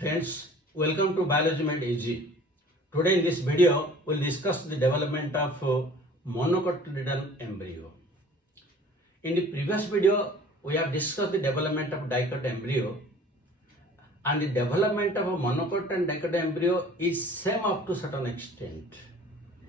Friends, welcome to Biology Made Easy. Today in this video, we'll discuss the development of monocotyledon embryo. In the previous video, we have discussed the development of dicot embryo, and the development of a monocot and dicot embryo is same up to certain extent.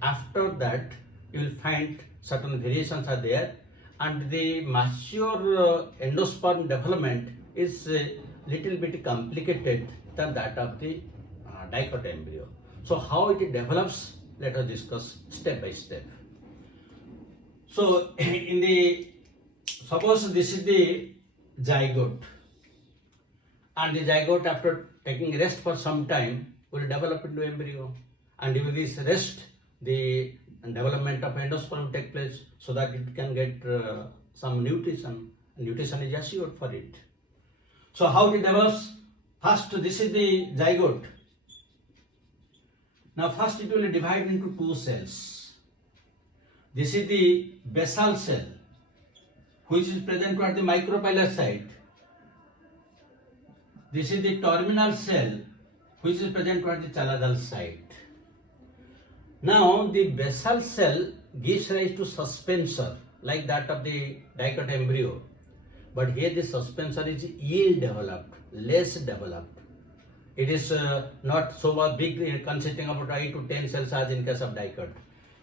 After that, you will find certain variations are there, and the mature endosperm development is a little bit complicated than that of the dicot embryo. So how it develops, let us discuss step by step. So suppose this is the zygote, and the zygote after taking rest for some time will develop into embryo, and with this rest the development of endosperm will take place so that it can get some nutrition. Nutrition is assured for it. So how it develops? First, this is the zygote. Now first it will divide into two cells. This is the basal cell, which is present at the micropylar site. This is the terminal cell, which is present at the chaladal site. Now the basal cell gives rise to suspensor like that of the dicot embryo, but here the suspensor is ill developed, less developed. It is not so big, consisting of 8 to 10 cells as in case of dicot.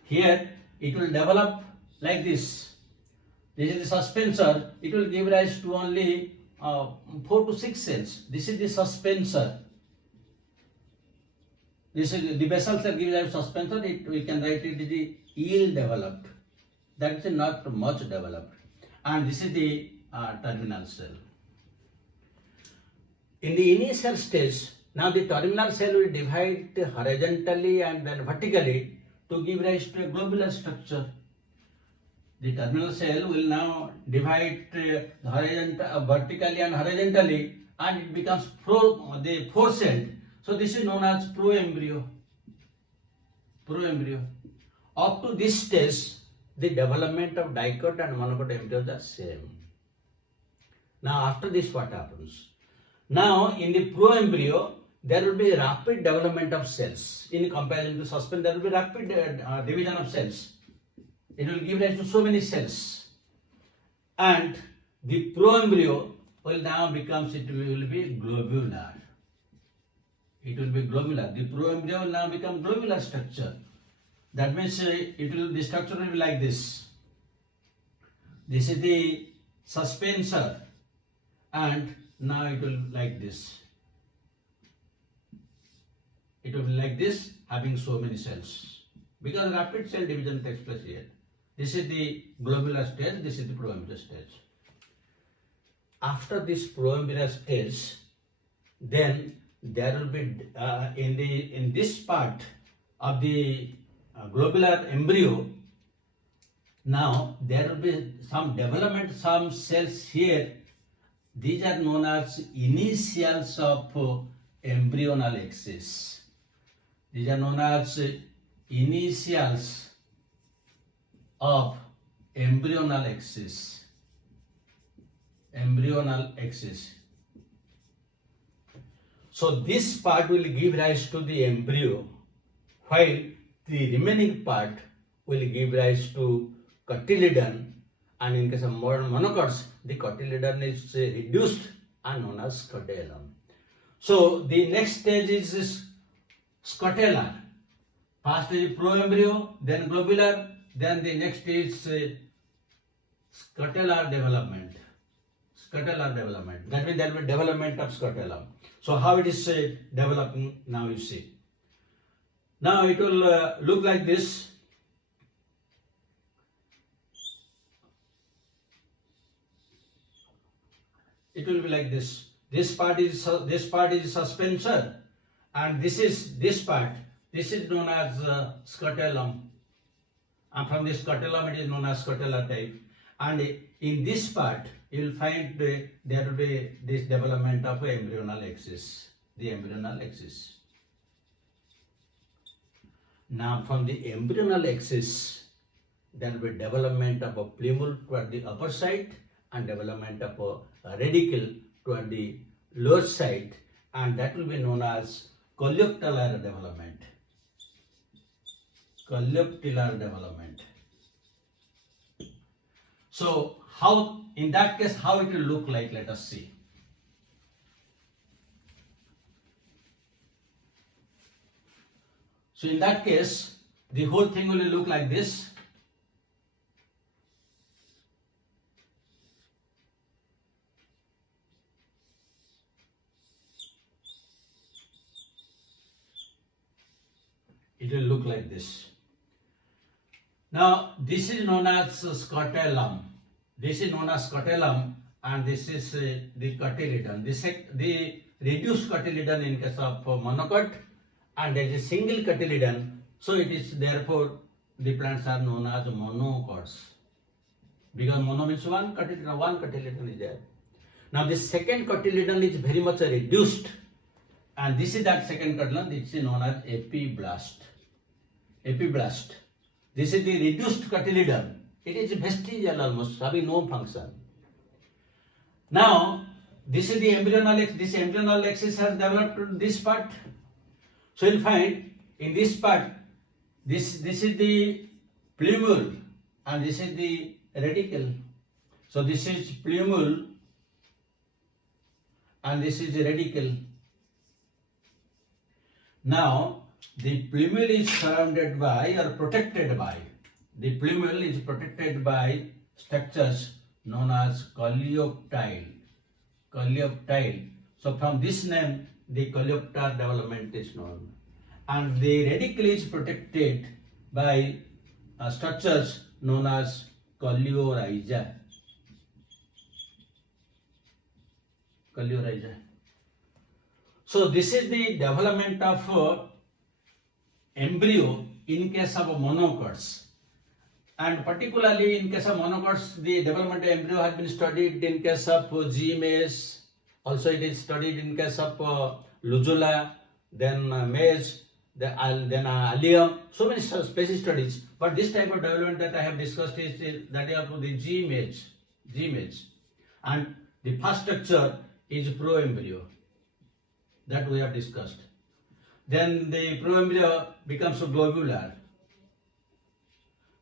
Here it will develop like this. This is the suspensor. It will give rise to only 4 to 6 cells. This is the suspensor. This is the basal cell gives rise to suspensor. We can write it is the ill developed. That is not much developed. And this is the terminal cell. In the initial stage, now the terminal cell will divide horizontally and then vertically to give rise to a globular structure. The terminal cell will now divide vertically and horizontally, and it becomes the four-celled. So this is known as proembryo. Up to this stage, the development of dicot and monocot embryos are same. Now after this, what happens? Now in the proembryo, there will be rapid development of cells. In comparison to suspensor, there will be rapid division of cells. It will give rise to so many cells. And the proembryo will now it will be globular. It will be globular. The proembryo will now become globular structure. That means the structure will be like this. This is the suspensor, and now it will be like this. It will be like this, having so many cells, because rapid cell division takes place here. This is the globular stage, this is the proembryo stage. After this proembryo stage, then there will be in this part of the globular embryo, now there will be some development, some cells here. These are known as initials of embryonal axis. These are known as initials of embryonal axis. So this part will give rise to the embryo, while the remaining part will give rise to cotyledon, and in case of modern monocots, the cotyledon is reduced and known as scutellum. So the next stage is scutellar. First is proembryo, then globular, then the next is scutellar development. That means there will be development of scutellum. So how it is developing, now you see. Now it will look like this. It will be like this. This part is suspensor, and this part. This is known as scutellum, and from this scutellum it is known as scutellar type. And in this part, you will find there will be this development of embryonal axis, the embryonal axis. Now from the embryonal axis, there will be development of a plumule toward the upper side and development of a radicle toward the lower side, and that will be known as coleoptile development. Coleoptile development. So how, in that case, how it will look like, let us see. So in that case, the whole thing will look like this. It will look like this. Now, this is known as scutellum. This is known as scutellum, and this is the cotyledon. The reduced cotyledon in case of monocot, and there is a single cotyledon. So it is therefore the plants are known as monocots, because mono means one cotyledon is there. Now this second cotyledon is very much reduced, and this is that second cotyledon. This is known as epiblast. Epiblast. This is the reduced cotyledon. It is vestigial almost, having no function. Now this is the embryonal axis. This embryonal axis has developed in this part. So you'll find in this part, this is the plumule and this is the radicle. So this is plumule and this is the radicle. Now the plumule is surrounded by or protected by, the plumule is protected by structures known as coleoptile. Coleoptile. So from this name, the coleoptile development is known. And the radicle is protected by structures known as coleorrhiza. Coleorrhiza. So this is the development of embryo in case of monocots. And particularly in case of monocots, the development of embryo has been studied in case of G-maize. Also it is studied in case of Luzula, then maize, then allium, so many species studies. But this type of development that I have discussed is that of the G-maize. And the first structure is pro-embryo that we have discussed. Then the pro-embryo becomes globular.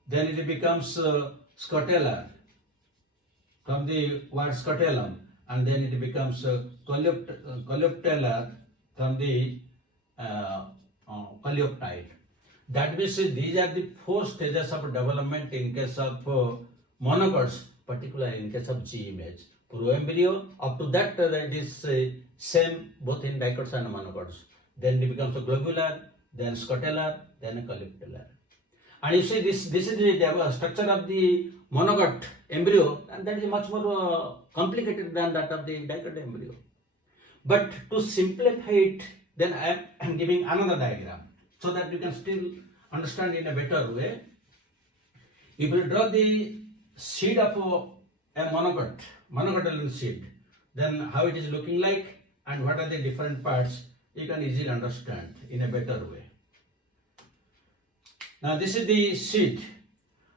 Then it becomes scutellar from the word scutellum, and then it becomes coleoptile from the coleoptile. That means these are the four stages of development in case of monocots, particularly in case of G-maize. Pro-embryo, up to that it is same both in dicots and monocots. Then it becomes a globular, then scutellar, then a coleoptile. And you see this is the structure of the monocot embryo, and that is much more complicated than that of the dicot embryo. But to simplify it, then I am giving another diagram so that you can still understand in a better way. If you draw the seed of a monocotyledon seed, then how it is looking like and what are the different parts, you can easily understand in a better way. Now this is the seed.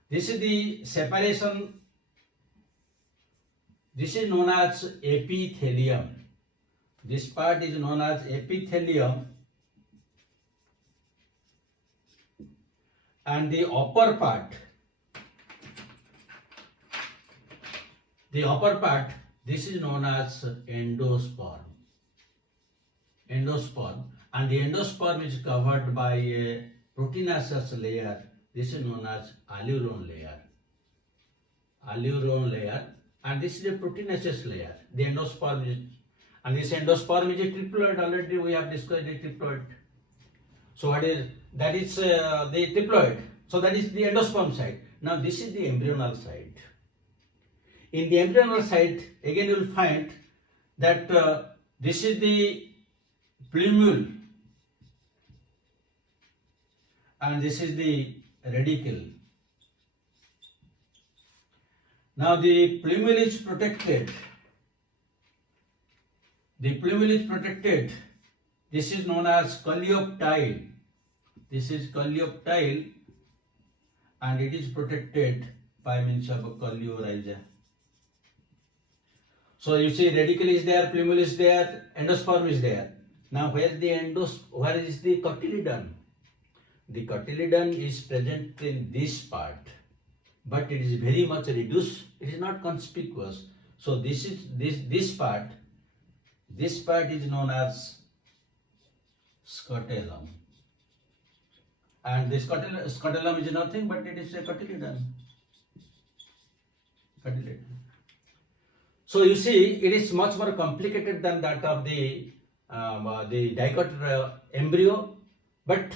This is the separation. This is known as epithelium. This part is known as epithelium, and the upper part, this is known as endosperm. Endosperm, and the endosperm is covered by a proteinaceous layer. This is known as aleuronelayer. Aleuronelayer, and this is a proteinaceous layer. The endosperm is, and this endosperm is a triploid. Already we have discussed the triploid. So what is that? Is the triploid. So that is the endosperm side. Now this is the embryonal side. In the embryonal side, again you will find that this is the plumule, and this is the radicle. Now the plumule is protected. The plumule is protected. This is known as coleoptile. This is coleoptile, and it is protected by means of a coleorrhiza. So you see radicle is there, plumule is there, endosperm is there. Now where is the cotyledon? The cotyledon is present in this part, but it is very much reduced. It is not conspicuous. So this part is known as scutellum, and this scutellum is nothing but it is a cotyledon. So you see, it is much more complicated than that of the dicot embryo, but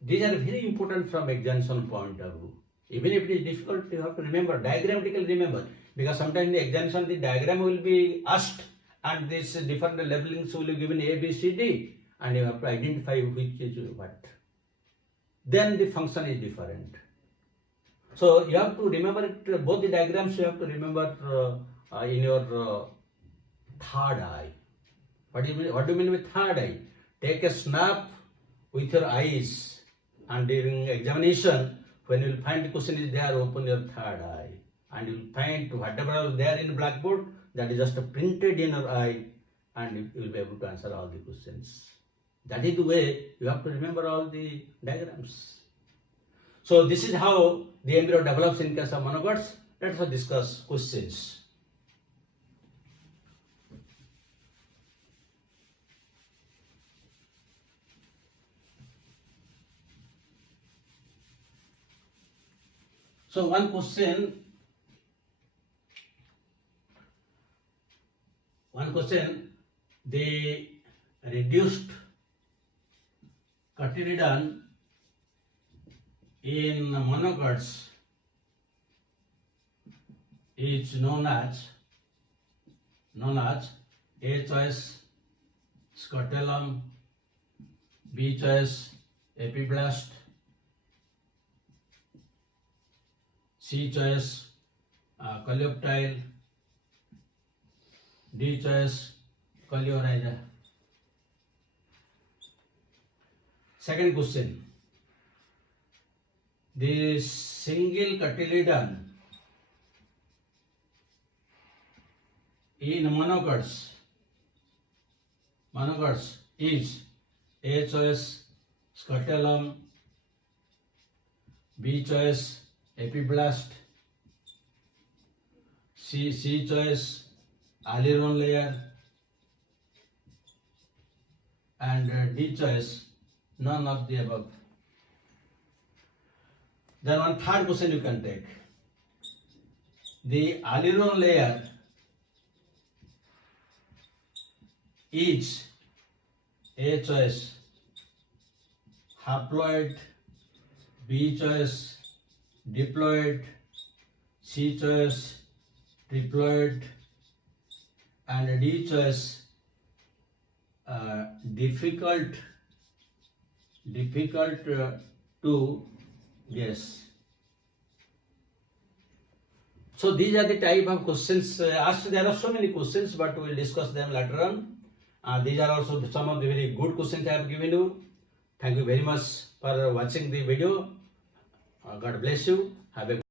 these are very important from examination point of view. Even if it is difficult, you have to remember, diagrammatically remember, because sometimes in the examination the diagram will be asked and this different labelings will be given A, B, C, D, and you have to identify which is what. Then the function is different. So you have to remember it, both the diagrams you have to remember in your third eye. What do you mean with third eye? Take a snap with your eyes, and during examination, when you will find the question is there, open your third eye, and you will find whatever is there in blackboard, that is just printed in your eye, and you will be able to answer all the questions. That is the way you have to remember all the diagrams. So this is how the embryo develops in case of monocots. Let us discuss questions. So one question, the reduced cotyledon in monocots is known as A choice scutellum, B choice epiblast, C choice coleoptile, D choice coleorrhiza. Second question, the single cotyledon in monocots is A choice scutellum, B choice epiblast, C choice aleuronelayer, and D choice none of the above. Then one third question you can take. The aleuronelayer is A choice haploid, B choice diploid, C choice triploid, and D choice difficult to guess. So these are the type of questions asked. There are so many questions, but we will discuss them later on. These are also some of the very good questions I have given you. Thank you very much for watching the video. God bless you. Have a